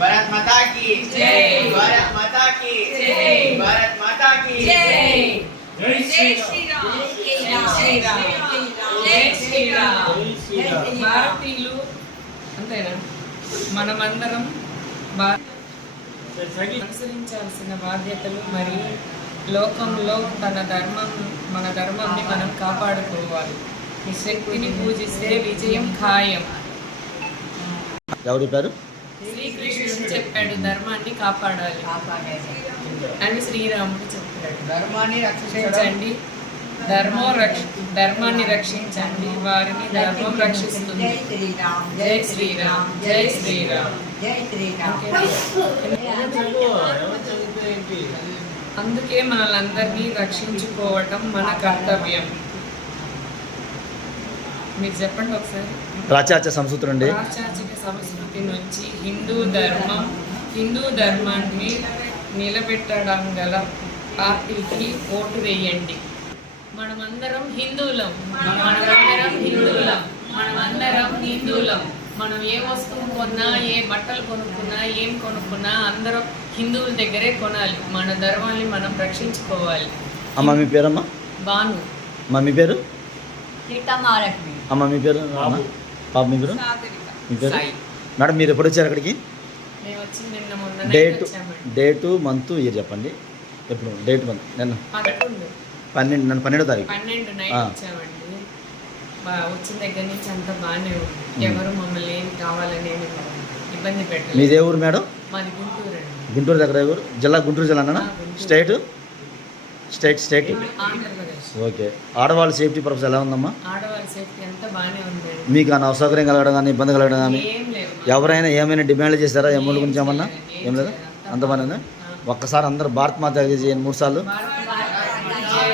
भारत माता की जय, भारत माता की जय, भारत माता की जय। जय श्री राम, जय श्री राम, जय श्री राम। భారతీయులు అంతేనా మనమందరం అనుసరించాల్సిన బాధ్యతలు మరియు లోకంలో మన ధర్మాన్ని మనం కాపాడుకోవాలి. ఈ శక్తిని పూజిస్తే విజయం ఖాయం. ఎవరి పేరు? శ్రీకృష్ణుడు చెప్పాడు ధర్మాన్ని కాపాడాలి అని శ్రీరాముడు చెప్పాడు. ధర్మాన్ని రక్షించండి, ధర్మాన్ని రక్షించండి, వారిని ధర్మం రక్షిస్తుంది. జై శ్రీరామ్, జై శ్రీరామ్, జై శ్రీరామ్. అందుకే మనలందరినీ రక్షించుకోవటం మన కర్తవ్యం. మీరు చెప్పండి ఒకసారి. ప్రాచార్య సంస్కృతి నుండి పాశ్చాత్య సంస్కృతి నుంచి హిందూ ధర్మాన్ని నిలబెట్టడం గల పార్టీకి ఓటు వేయండి. మనమందరం హిందువులం, మనం ఏ వస్తువు కొన్నా, ఏ బట్టలు కొనుక్కున్నా, ఏం కొనుక్కున్నా అందరం హిందువుల దగ్గరే కొనాలి. మన ధర్మాన్ని మనం రక్షించుకోవాలి. అమ్మ మీ పేరమ్మా? బాను. అమ్మ మీ పేరు? సీతామహాలక్ష్మి. అమ్మ మీ పేరు? పాప మీ పేరు? మీ పేరు? మేడం మీరు ఎప్పుడు వచ్చారు అక్కడికి? డేటు మంత్ ఇయర్ చెప్పండి. ఎప్పుడు డేట్ మంత్? నన్ను 12వ తారీఖు. 12 నైట్ వచ్చామండి. వచ్చిన దగ్గర నుంచి అంతా బాగానే ఉంది. ఎవరు మమ్మల్ని ఏం కావాలని ఇబ్బంది పెట్టారు. మీదే ఊరు మేడం? మాది గుంటూరు అండి. గుంటూరు దగ్గర ఊరు? జిల్లా గుంటూరు జిల్లా అన్న? స్టేట్? ఆంధ్రప్రదేశ్. ఓకే. ఆడవాళ్ళ సేఫ్టీ పర్పస్ ఎలా ఉందమ్మా? ఆడవాళ్ళ సేఫ్టీ అంతా బాగానే ఉంది. మీకు అన్న అసౌకర్యం కలగడం కానీ, ఇబ్బంది కలగడం కానీ, ఎవరైనా ఏమైనా డిమాండ్లు చేస్తారా? అమౌంట్ గురించి ఏమన్నా? ఏం లేదా? అంత బాగా ఒక్కసారి అందరూ భారత్ మాత చేయండి 3 సార్లు. జై